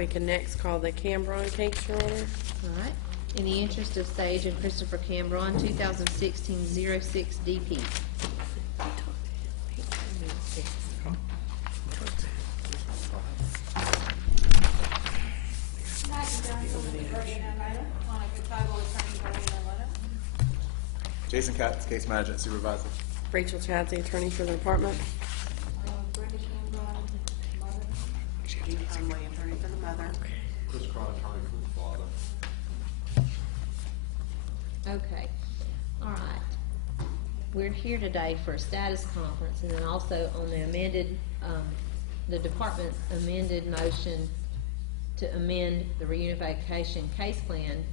We can next call the Cambron case, Your Honor. All right. In the interest of Sage and Christopher Cambron, 2016-06 DP. Jason Katz, case manager and supervisor. Rachel Chad's the attorney for the department. Brenda Cambron, mother. I'm the attorney for the mother. Chris Cron, attorney for the father. Okay. All right. We're here today for a status conference, and then also on the amended, the department amended motion to amend the reunification case plan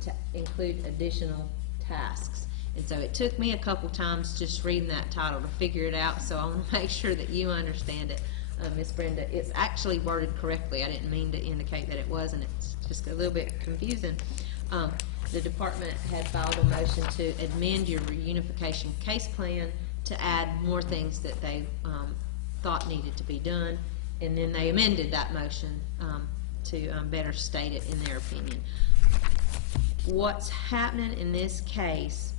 to include additional tasks. And so it took me a couple times just reading that title to figure it out, so I want to make sure that you understand it, Miss Brenda. It's actually worded correctly. I didn't mean to indicate that it wasn't. It's just a little bit confusing. The department had filed a motion to amend your reunification case plan to add more things that they thought needed to be done, and then they amended that motion to better state it in their opinion. What's happening in this case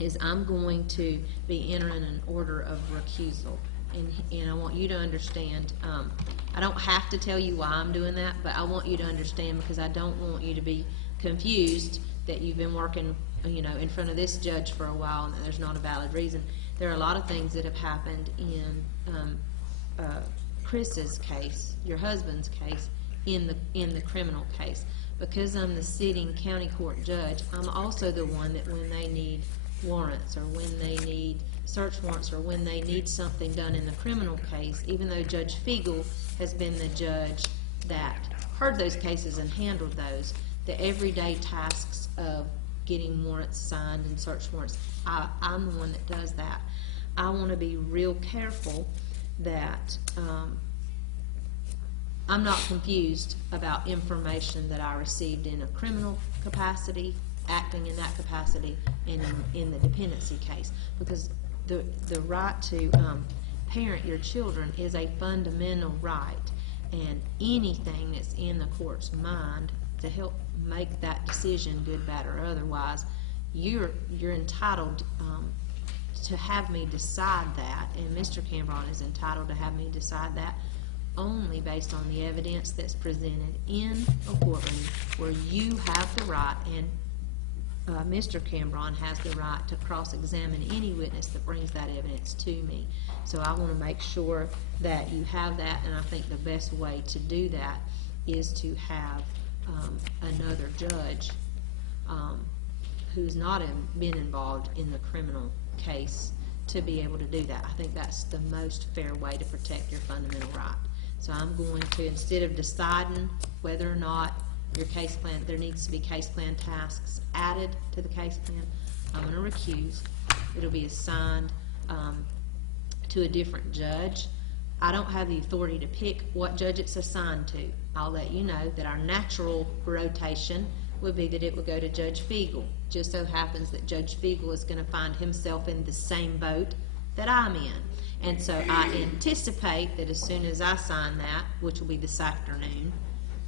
is I'm going to be entering an order of recusal, and I want you to understand, I don't have to tell you why I'm doing that, but I want you to understand, because I don't want you to be confused that you've been working, you know, in front of this judge for a while and that there's not a valid reason. There are a lot of things that have happened in Chris's case, your husband's case, in the criminal case. Because I'm the sitting county court judge, I'm also the one that when they need warrants or when they need search warrants or when they need something done in the criminal case, even though Judge Fiegel has been the judge that heard those cases and handled those, the everyday tasks of getting warrants signed and search warrants, I'm the one that does that. I want to be real careful that I'm not confused about information that I received in a criminal capacity, acting in that capacity, and in the dependency case, because the right to parent your children is a fundamental right, and anything that's in the court's mind to help make that decision, good, bad, or otherwise, you're entitled to have me decide that, and Mr. Cambron is entitled to have me decide that only based on the evidence that's presented in a courtroom where you have the right, and Mr. Cambron has the right to cross-examine any witness that brings that evidence to me. So I want to make sure that you have that, and I think the best way to do that is to have another judge who's not been involved in the criminal case to be able to do that. I think that's the most fair way to protect your fundamental right. So I'm going to, instead of deciding whether or not your case plan, there needs to be case plan tasks added to the case plan, I'm going to recuse. It'll be assigned to a different judge. I don't have the authority to pick what judge it's assigned to. I'll let you know that our natural rotation would be that it would go to Judge Fiegel. Just so happens that Judge Fiegel is going to find himself in the same boat that I'm in. And so I anticipate that as soon as I sign that, which will be this afternoon,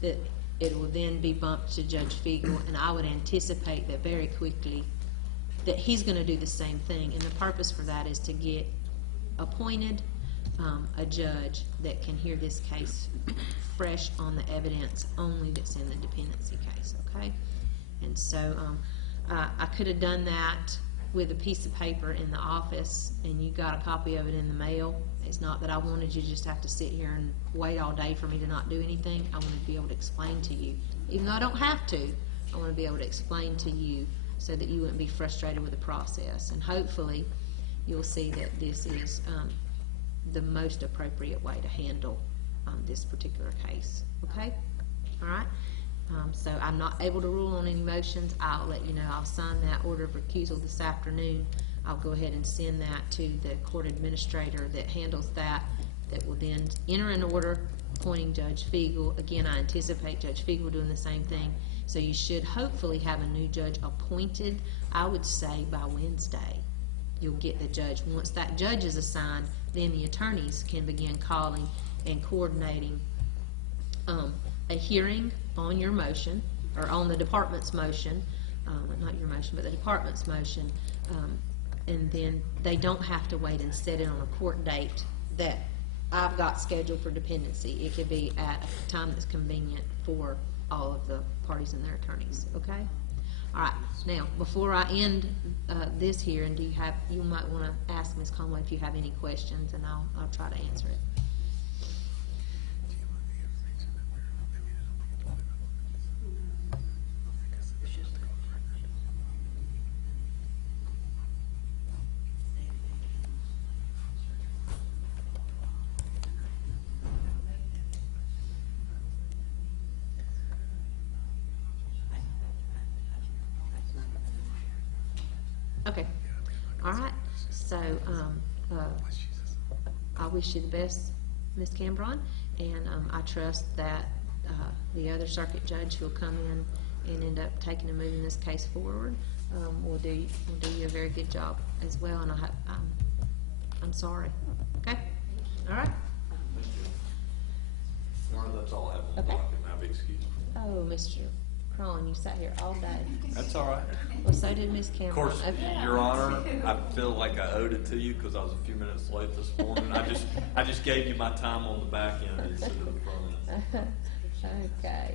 that it will then be bumped to Judge Fiegel, and I would anticipate that very quickly that he's going to do the same thing. And the purpose for that is to get appointed a judge that can hear this case fresh on the evidence only that's in the dependency case, okay? And so I could have done that with a piece of paper in the office and you got a copy of it in the mail. It's not that I wanted you to just have to sit here and wait all day for me to not do anything. I want to be able to explain to you. Even though I don't have to, I want to be able to explain to you so that you wouldn't be frustrated with the process. And hopefully you'll see that this is the most appropriate way to handle this particular case. Okay? All right? So I'm not able to rule on any motions. I'll let you know. I'll sign that order of recusal this afternoon. I'll go ahead and send that to the court administrator that handles that will then enter an order appointing Judge Fiegel. Again, I anticipate Judge Fiegel doing the same thing. So you should hopefully have a new judge appointed, I would say, by Wednesday. You'll get the judge. Once that judge is assigned, then the attorneys can begin calling and coordinating a hearing on your motion, or on the department's motion, not your motion, but the department's motion, and then they don't have to wait and set it on a court date that I've got scheduled for dependency. It could be at a time that's convenient for all of the parties and their attorneys, okay? All right, now, before I end this hearing, you might want to ask Ms. Conway if you have any questions, and I'll try to answer it. Okay, all right, so, I wish you the best, Ms. Cambron, and, I trust that, the other circuit judge who'll come in and end up taking and moving this case forward, will do you a very good job as well, and I'm sorry, okay? All right, Martha, that's all I have on the Okay. docket, now be excused. oh, Mr. Cron, you sat here all day. That's all right. Well, so did Ms. Cambron. Of course, Okay. Your Honor, I feel like I owed it to you because I was a few minutes late this morning. I just gave you my time on the back end instead of the front end. Okay.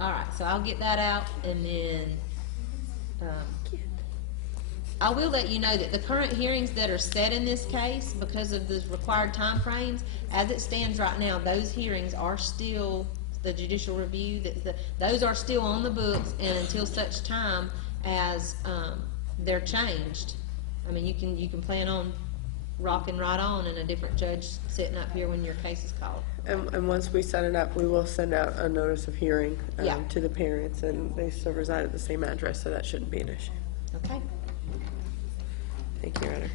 All right, so I'll get that out, and then, I will let you know that the current hearings that are set in this case, because of the required timeframes, as it stands right now, those hearings are still, the judicial review, those are still on the books, and until such time as, they're changed. I mean, you can plan on rocking right on and a different judge sitting up here when your case is called. And once we set it up, we will send out a notice of hearing Yeah. to the parents, and they still reside at the same address, so that shouldn't be an issue. Okay? Thank you, Your Honor.